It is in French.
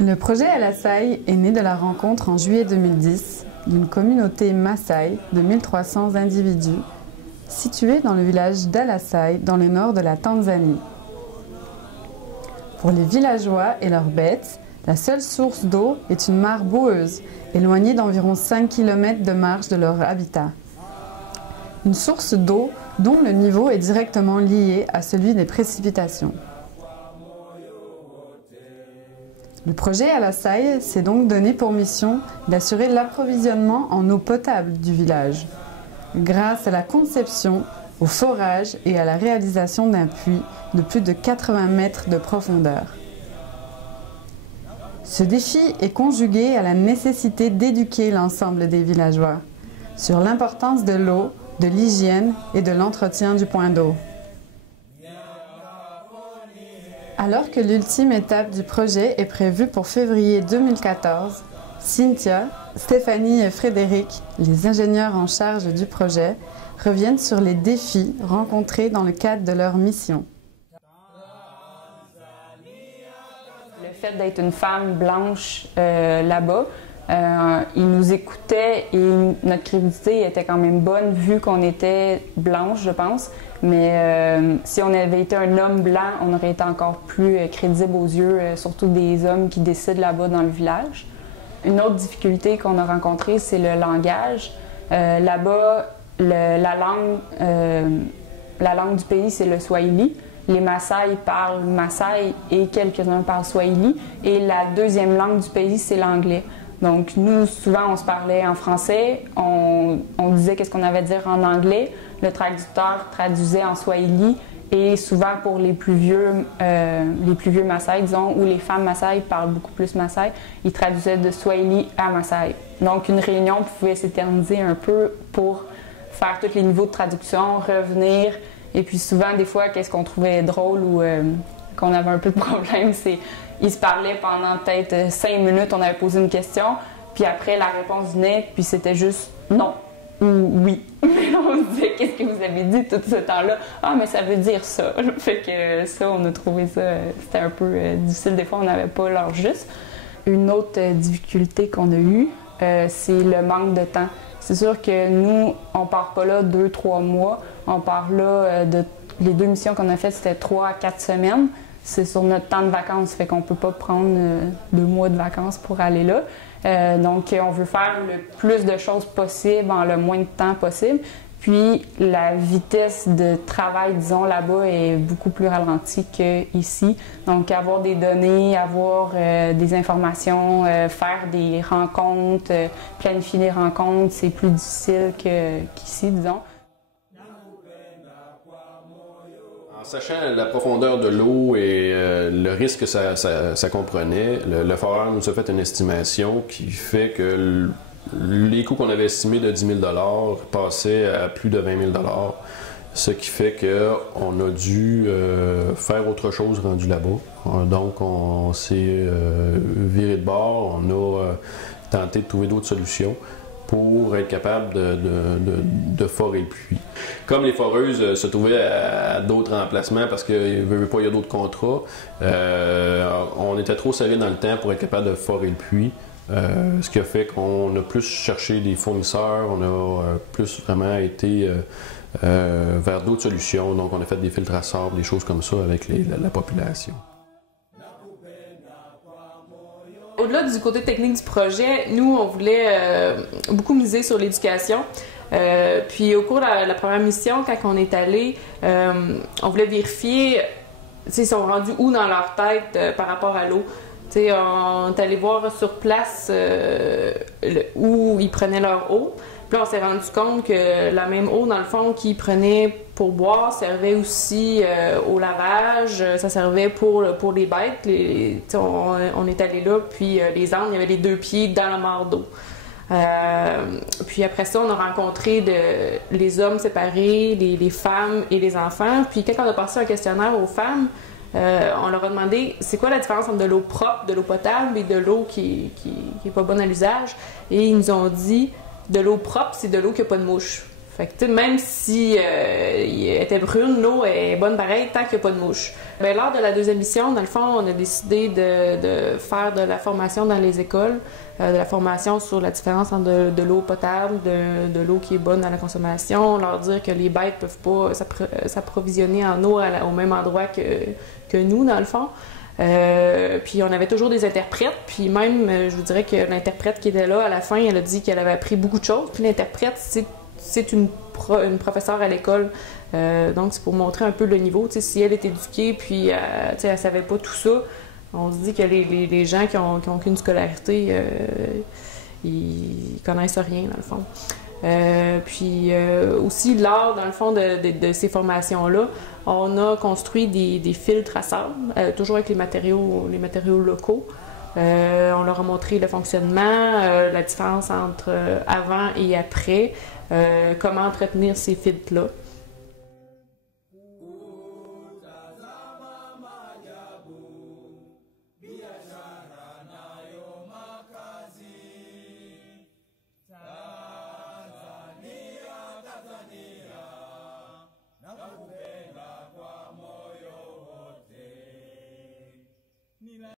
Le projet Alasai est né de la rencontre en juillet 2010 d'une communauté Maasai de 1300 individus située dans le village d'Alasai dans le nord de la Tanzanie. Pour les villageois et leurs bêtes, la seule source d'eau est une mare boueuse, éloignée d'environ 5 km de marche de leur habitat. Une source d'eau dont le niveau est directement lié à celui des précipitations. Le projet Alasai s'est donc donné pour mission d'assurer l'approvisionnement en eau potable du village, grâce à la conception, au forage et à la réalisation d'un puits de plus de 80 mètres de profondeur. Ce défi est conjugué à la nécessité d'éduquer l'ensemble des villageois sur l'importance de l'eau, de l'hygiène et de l'entretien du point d'eau. Alors que l'ultime étape du projet est prévue pour février 2014, Cynthia, Stéphanie et Frédéric, les ingénieurs en charge du projet, reviennent sur les défis rencontrés dans le cadre de leur mission. Le fait d'être une femme blanche là-bas, ils nous écoutaient et notre crédibilité était quand même bonne vu qu'on était blanche, je pense. Mais si on avait été un homme blanc, on aurait été encore plus crédible aux yeux, surtout des hommes qui décident là-bas dans le village. Une autre difficulté qu'on a rencontrée, c'est le langage. Là-bas, la langue du pays, c'est le Swahili. Les Maasai parlent Maasai et quelques-uns parlent Swahili. Et la deuxième langue du pays, c'est l'anglais. Donc nous, souvent, on se parlait en français, on disait qu'est-ce qu'on avait à dire en anglais. Le traducteur traduisait en Swahili. Et souvent, pour les plus vieux Maasai, disons, ou les femmes Maasai parlent beaucoup plus Maasai, ils traduisaient de Swahili à Maasai. Donc une réunion pouvait s'éterniser un peu pour faire tous les niveaux de traduction, revenir. Et puis souvent, des fois, qu'est-ce qu'on trouvait drôle ou qu'on avait un peu de problème, c'est qu'ils se parlaient pendant peut-être 5 minutes, on avait posé une question, puis après la réponse venait, puis c'était juste non ou oui. On se disait, qu'est-ce que vous avez dit tout ce temps-là? Ah, mais ça veut dire ça. Fait que ça, on a trouvé ça, c'était un peu difficile. Des fois, on n'avait pas l'heure juste. Une autre difficulté qu'on a eue, c'est le manque de temps. C'est sûr que nous, on part pas là 2-3 mois. On part là les 2 missions qu'on a faites, c'était 3 à 4 semaines. C'est sur notre temps de vacances, fait qu'on peut pas prendre 2 mois de vacances pour aller là. Donc, on veut faire le plus de choses possible en le moins de temps possible. Puis, la vitesse de travail, disons, là-bas est beaucoup plus ralentie qu'ici. Donc, avoir des données, avoir des informations, faire des rencontres, planifier des rencontres, c'est plus difficile qu'ici, disons. En sachant la profondeur de l'eau et le risque que ça comprenait, le foreur nous a fait une estimation qui fait que les coûts qu'on avait estimés de 10 000 $ passaient à plus de 20 000 $. Ce qui fait qu'on a dû faire autre chose rendu là-bas. Donc, on s'est viré de bord, on a tenté de trouver d'autres solutions pour être capable de forer le puits. Comme les foreuses se trouvaient à d'autres emplacements parce qu'il y a d'autres contrats, on était trop serré dans le temps pour être capable de forer le puits. Ce qui a fait qu'on a plus cherché des fournisseurs, on a plus vraiment été vers d'autres solutions. Donc on a fait des filtres à sable, des choses comme ça avec la population. Au-delà du côté technique du projet, nous, on voulait beaucoup miser sur l'éducation. Puis au cours de la première mission, quand on est allé, on voulait vérifier ils sont rendus où dans leur tête par rapport à l'eau. On est allé voir sur place où ils prenaient leur eau. Puis là, on s'est rendu compte que la même eau, dans le fond, qu'ils prenaient pour boire, servait aussi au lavage, ça servait pour les bêtes. On est allé là, puis les ânes, il y avait les 2 pieds dans la mare d'eau. Puis après ça, on a rencontré les hommes séparés, les femmes et les enfants. Puis quand on a passé un questionnaire aux femmes, on leur a demandé c'est quoi la différence entre de l'eau propre, de l'eau potable et de l'eau qui est pas bonne à l'usage. Et ils nous ont dit de l'eau propre, c'est de l'eau qui n'a pas de mouches. Fait que, tu sais, même si elle était brune, l'eau est bonne pareil tant qu'il n'y a pas de mouches. Bien, lors de la deuxième mission, dans le fond, on a décidé de faire de la formation dans les écoles, de la formation sur la différence entre de l'eau potable, de l'eau qui est bonne à la consommation, leur dire que les bêtes ne peuvent pas s'approvisionner en eau au même endroit que nous, dans le fond. Puis on avait toujours des interprètes, puis même, je vous dirais que l'interprète qui était là, à la fin, elle a dit qu'elle avait appris beaucoup de choses. Puis l'interprète, c'est une professeure à l'école, donc c'est pour montrer un peu le niveau. Tu sais, si elle est éduquée, puis tu sais, elle savait pas tout ça, on se dit que les gens qui ont qu'une scolarité, ils connaissent rien, dans le fond. Puis aussi, lors, dans le fond, de ces formations-là, on a construit des filtres à sable, toujours avec les matériaux locaux. On leur a montré le fonctionnement, la différence entre avant et après, comment entretenir ces filtres-là.